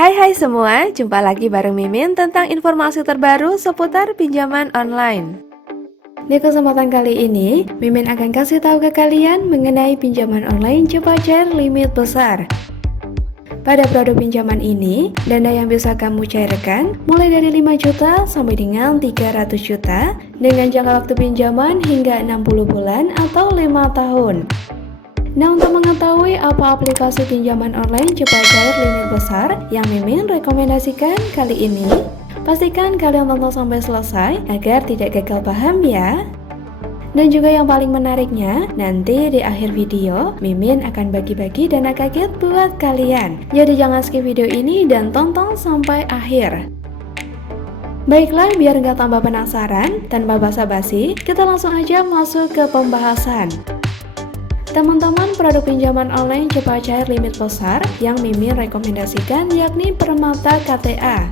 Hai semua, jumpa lagi bareng Mimin tentang informasi terbaru seputar pinjaman online. Di kesempatan kali ini, Mimin akan kasih tahu ke kalian mengenai pinjaman online cepat cair limit besar. Pada produk pinjaman ini, dana yang bisa kamu cairkan mulai dari 5 juta sampai dengan 300 juta dengan jangka waktu pinjaman hingga 60 bulan atau 5 tahun. Nah, untuk mengetahui apa aplikasi pinjaman online cepat cair limit besar yang Mimin rekomendasikan kali ini, pastikan kalian tonton sampai selesai agar tidak gagal paham ya. Dan juga yang paling menariknya, nanti di akhir video, Mimin akan bagi-bagi dana kaget buat kalian. Jadi jangan skip video ini dan tonton sampai akhir. Baiklah, biar nggak tambah penasaran, tanpa basa-basi, kita langsung aja masuk ke pembahasan. Teman-teman, produk pinjaman online cepat cair limit besar yang Mimin rekomendasikan yakni Permata KTA.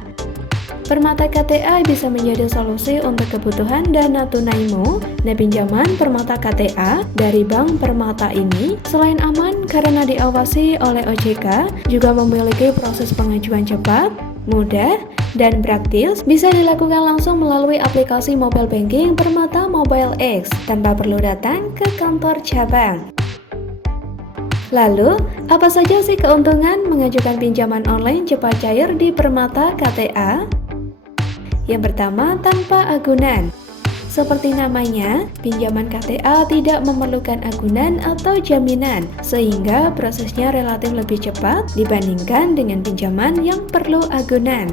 Permata KTA bisa menjadi solusi untuk kebutuhan dana tunaimu. Nah, pinjaman Permata KTA dari Bank Permata ini selain aman karena diawasi oleh OJK, juga memiliki proses pengajuan cepat, mudah, dan praktis, bisa dilakukan langsung melalui aplikasi mobile banking Permata Mobile X tanpa perlu datang ke kantor cabang. Lalu, apa saja sih keuntungan mengajukan pinjaman online cepat cair di Permata KTA? Yang pertama, tanpa agunan. Seperti namanya, pinjaman KTA tidak memerlukan agunan atau jaminan, sehingga prosesnya relatif lebih cepat dibandingkan dengan pinjaman yang perlu agunan.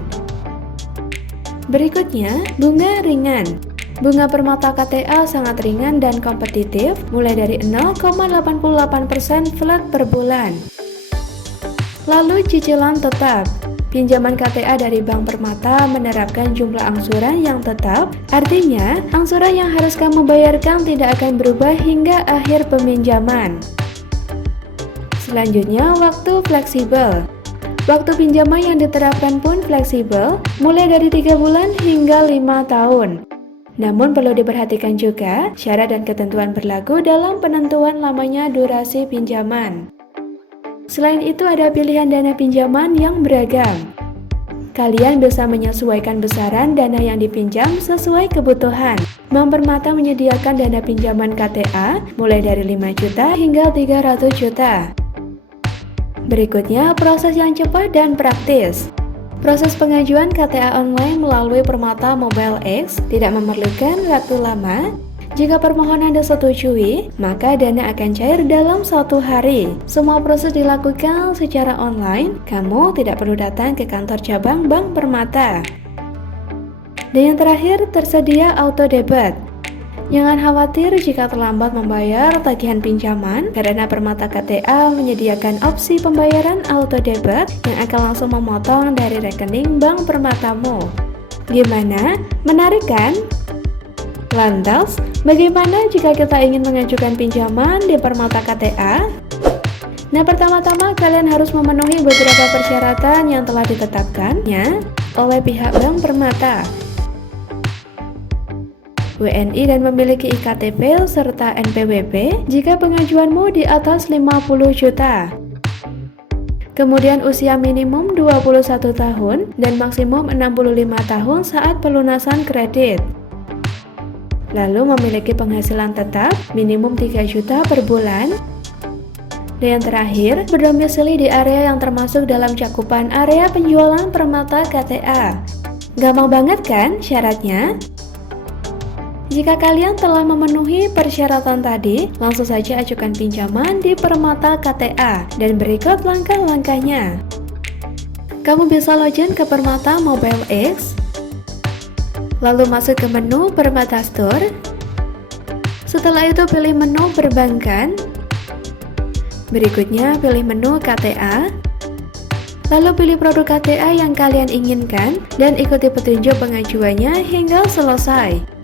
Berikutnya, bunga ringan. Bunga Permata KTA sangat ringan dan kompetitif, mulai dari 0,88% flat per bulan. Lalu cicilan tetap. Pinjaman KTA dari Bank Permata menerapkan jumlah angsuran yang tetap, artinya angsuran yang harus kamu bayarkan tidak akan berubah hingga akhir peminjaman. Selanjutnya, waktu fleksibel. Waktu pinjaman yang diterapkan pun fleksibel, mulai dari 3 bulan hingga 5 tahun. Namun perlu diperhatikan juga, syarat dan ketentuan berlaku dalam penentuan lamanya durasi pinjaman. Selain itu ada pilihan dana pinjaman yang beragam. Kalian bisa menyesuaikan besaran dana yang dipinjam sesuai kebutuhan. Bank Permata menyediakan dana pinjaman KTA mulai dari 5 juta hingga 300 juta. Berikutnya, proses yang cepat dan praktis. Proses pengajuan KTA online melalui Permata Mobile X tidak memerlukan waktu lama. Jika permohonan disetujui, maka dana akan cair dalam 1 hari. Semua proses dilakukan secara online, kamu tidak perlu datang ke kantor cabang Bank Permata. Dan yang terakhir, tersedia auto debit. Jangan khawatir jika terlambat membayar tagihan pinjaman, karena Permata KTA menyediakan opsi pembayaran auto debit yang akan langsung memotong dari rekening Bank Permatamu. Gimana? Menarik kan? Lantas, bagaimana jika kita ingin mengajukan pinjaman di Permata KTA? Nah, pertama-tama kalian harus memenuhi beberapa persyaratan yang telah ditetapkannya oleh pihak Bank Permata. WNI dan memiliki IKTP serta NPWP jika pengajuanmu di atas 50 juta. Kemudian usia minimum 21 tahun dan maksimum 65 tahun saat pelunasan kredit. Lalu memiliki penghasilan tetap minimum 3 juta per bulan. Dan yang terakhir, berdomisili di area yang termasuk dalam cakupan area penjualan Permata KTA. Gampang banget kan syaratnya? Jika kalian telah memenuhi persyaratan tadi, langsung saja ajukan pinjaman di Permata KTA. Dan berikut langkah-langkahnya. Kamu bisa login ke Permata Mobile X, lalu masuk ke menu Permata Store. Setelah itu pilih menu perbankan. Berikutnya pilih menu KTA. Lalu pilih produk KTA yang kalian inginkan dan ikuti petunjuk pengajuannya hingga selesai.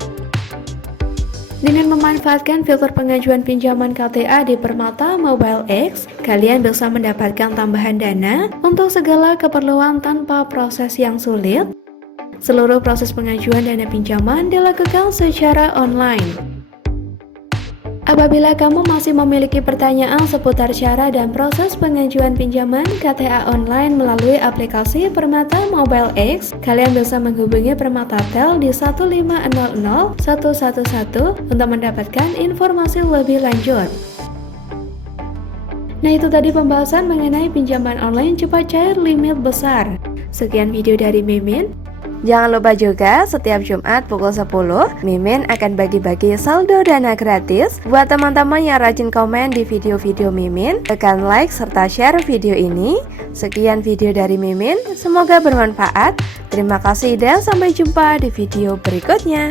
Dengan memanfaatkan fitur pengajuan pinjaman KTA di Permata Mobile X, kalian bisa mendapatkan tambahan dana untuk segala keperluan tanpa proses yang sulit. Seluruh proses pengajuan dana pinjaman dilakukan secara online. Apabila kamu masih memiliki pertanyaan seputar cara dan proses pengajuan pinjaman KTA online melalui aplikasi Permata Mobile X, kalian bisa menghubungi Permatatel di 1500 111 untuk mendapatkan informasi lebih lanjut. Nah, itu tadi pembahasan mengenai pinjaman online cepat cair limit besar. Sekian video dari Mimin. Jangan lupa juga setiap Jumat pukul 10 Mimin akan bagi-bagi saldo dana gratis. Buat teman-teman yang rajin komen di video-video Mimin, tekan like serta share video ini. Sekian video dari Mimin, semoga bermanfaat. Terima kasih dan sampai jumpa di video berikutnya.